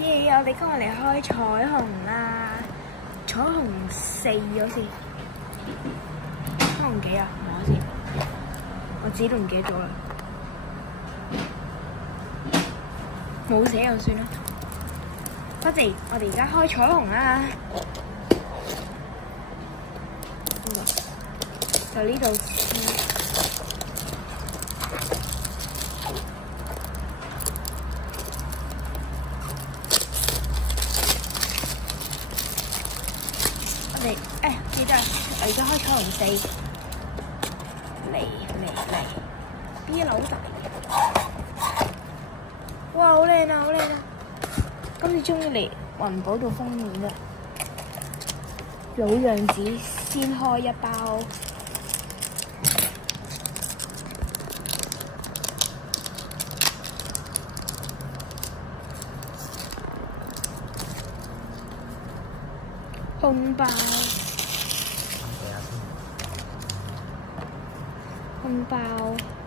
耶！我哋今日嚟開彩虹啦，彩虹4好似，彩虹幾啊？我先，我自己都唔記得咗啦，冇寫就算啦。不如我哋而家開彩虹啦，就呢度先。記得我而家開彩虹4，嚟 B 樓就，哇好靚啊好靚啊！今次終於嚟環保做封面啦，老樣子先開一包。紅包，紅包，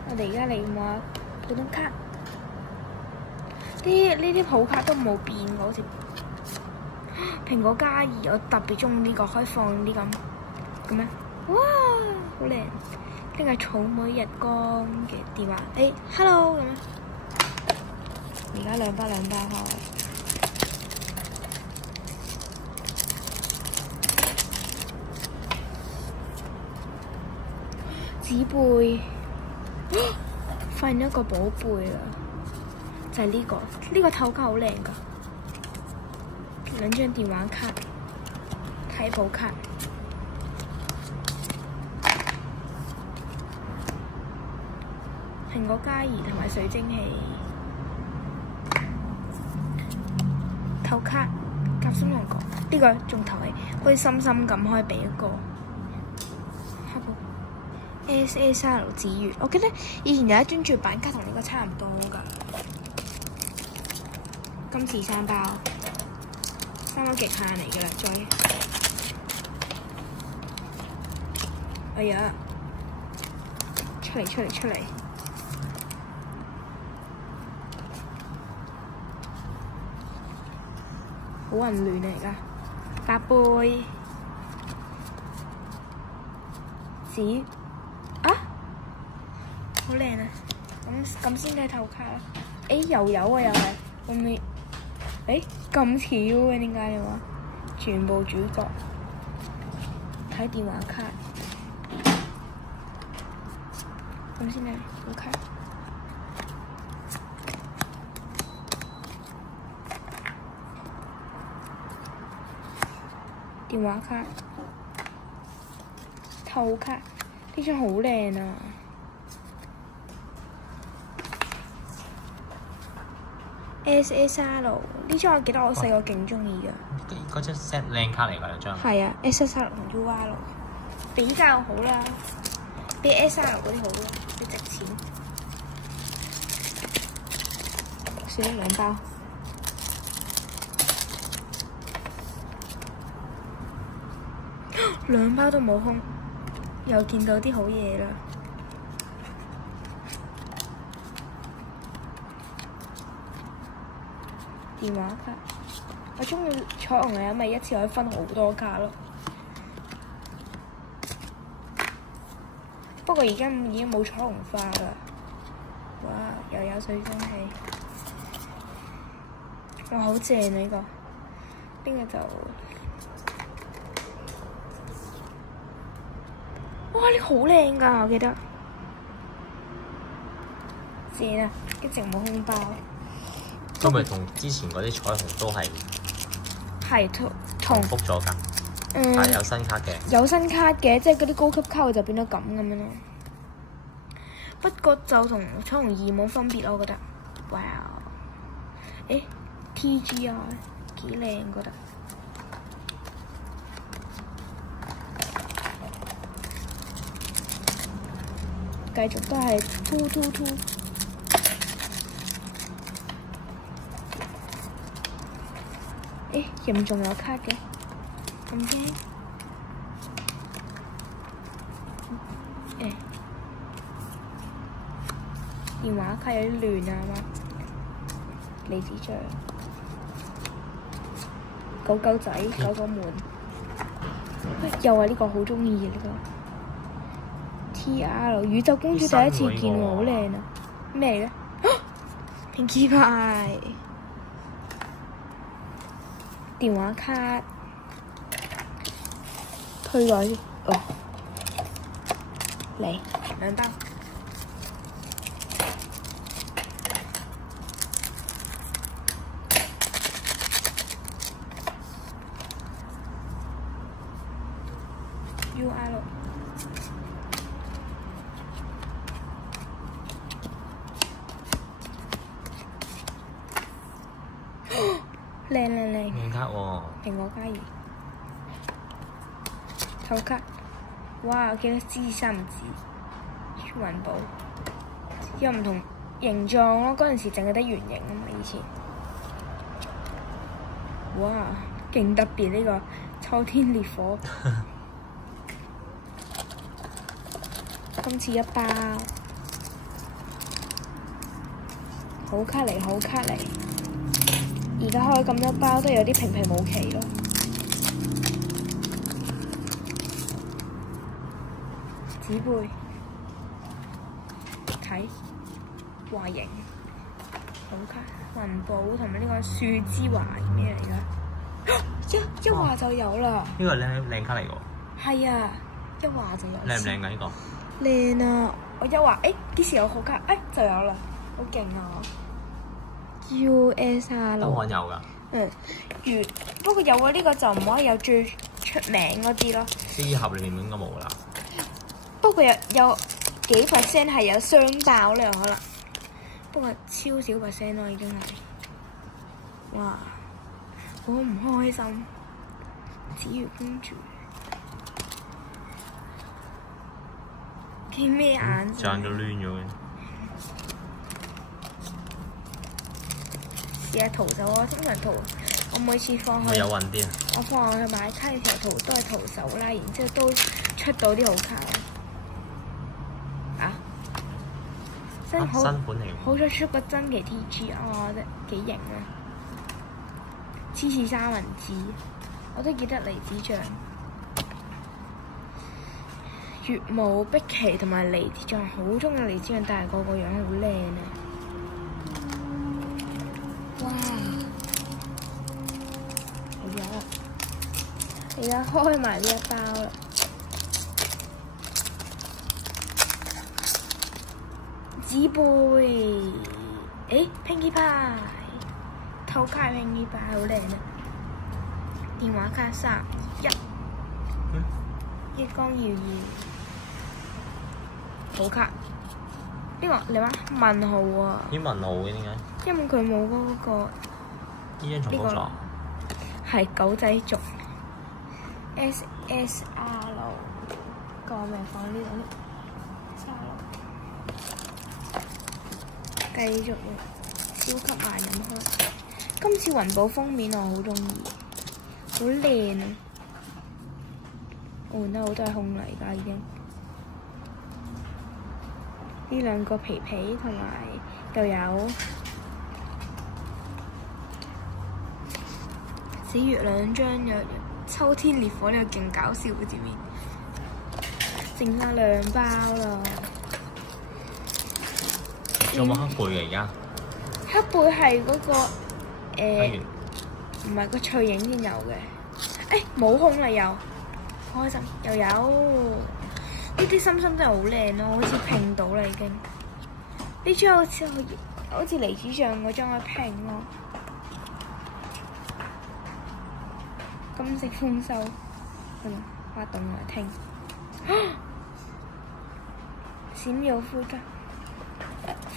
我哋而家嚟畫普通卡。呢啲普卡都冇變喎，好似蘋果加2，我特別中意呢個，可以放啲咁樣。哇，好靚！呢個草莓日光嘅電話，hello 咁樣。而家兩包開。紙貝，發現一個寶貝啦，就係呢個透卡好靚噶，2張電話卡、睇簿卡，蘋果加2同埋水晶器，透卡、夾心龍角，呢個仲頭係好似深深咁，可以俾一個。SSR 紫月，我記得以前有一張絕版卡同呢個差唔多㗎。今次3包極限嚟㗎啦，再哎呀，出嚟！好混亂啊！而家8杯紙。好靚啊！咁先睇透卡啦。又有啊，又係會唔會？咁巧嘅點解嘅話？全部主角睇電話卡，咁先睇好卡。電話卡，透卡，呢張好靚啊！SSR 呢張我記得我細個勁中意㗎。嗰張 set 靚卡嚟㗎，嗰張。係啊 ，SSR 同 UR 比較好啦，比 SR 嗰啲好咯，啲值錢。算啦，2包。2包都冇空，又見到啲好嘢啦。電話卡，我中意彩虹係因為一次可以分好多卡咯。不過而家已經冇彩虹花啦。哇！又有水晶器，哇！好正啊呢個，邊個就哇！呢好靚㗎，我記得正啊，一直冇空包。咁咪同之前嗰啲彩虹都係重複咗㗎，但係有新卡嘅。有新卡嘅，即係嗰啲高級卡就變咗咁樣咯。不過就同彩虹2冇分別，我覺得。哇！TGR 幾靚覺得。繼續都係222。入面仲有卡嘅，咁驚？電話卡有啲亂啊嘛，離子醬。狗狗仔、狗狗們。又係呢個好中意嘅呢個 TR 宇宙公主第一次見喎，好靚啊！咩嚟嘅？Pinkie Pie 電話卡推袋哦，嚟2包。UR 靚靚卡喎！蘋果嘉怡頭卡，哇！我記得支3支環保，有唔同形狀咯。嗰陣時淨係得圓形啊嘛，以前。哇！勁特別呢個秋天烈火。今次1包，好卡嚟，好卡嚟。而家開咁多包都有啲平平無奇咯。紙杯，睇華型，好卡，環保同埋呢個樹枝華咩嚟㗎？一話就有啦。呢個靚卡嚟㗎。係啊，一話就有。靚唔靚㗎呢個？靚啊！我一話幾時有好卡？就有啦，好勁啊 ！USR 都罕有㗎。不過有咗呢個就唔可以有最出名嗰啲咯。呢盒裏面應該冇啦。不過有幾%係有雙爆咧，可能。不過超少%咯，已經係。哇！我唔開心。紫月公主。見咩眼？賺到攣咗嘅。試下徒手啊！通常徒，我每次放去。有運啲啊！我放去買卡嘅時候，徒都係徒手啦，然之後都出到啲好卡。新款嚟。好彩出個真奇 TG，我覺得幾型啊！黐線三文治，我都記得梨子醬。月舞、碧琪同埋梨子醬，好中意梨子醬，但係個樣好靚啊！哇！而家開埋呢一包啦。紙杯，Pinkie Pie，偷卡 Pinkie Pie 好靚啊！電話卡31，月光耀耀。好卡，邊個？你話問號啊？啲問號嘅點解？因為佢冇嗰個。呢張重複咗。係狗仔族。SSR 個名放呢度。繼續超級萬飲開。今次環保封面我好中意，好靚啊！換得好多係空嚟㗎已經。呢兩個皮皮同埋又有紫月兩張，有秋天烈火呢個勁搞笑嘅字面，剩翻2包啦。有冇黑貝嘅而家？黑貝係嗰個唔係個脆影先有嘅。冇空啦又，好開心又有。呢啲心心真係好靚咯，好似拼到啦已經。呢張好似梨子醬嗰張去拼咯。金色豐收，發動來聽。閃耀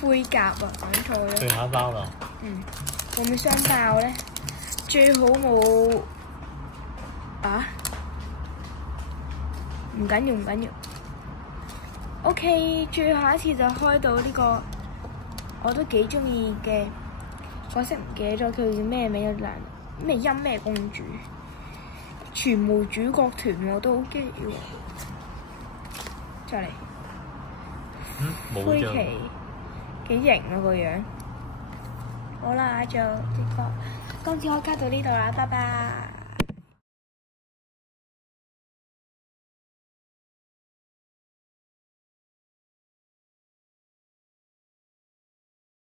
灰甲啊，講錯咗。最後一包啦。會唔會雙爆咧？最好冇唔緊要唔緊要。OK， 最後一次就開到呢個我都幾中意嘅，可惜唔記得咗佢叫咩名啊？咩音咩公主，全無主角團我都好中意喎。再嚟。灰旗幾型啊個樣，好啦，就呢個今次開卡到呢度啦，拜拜。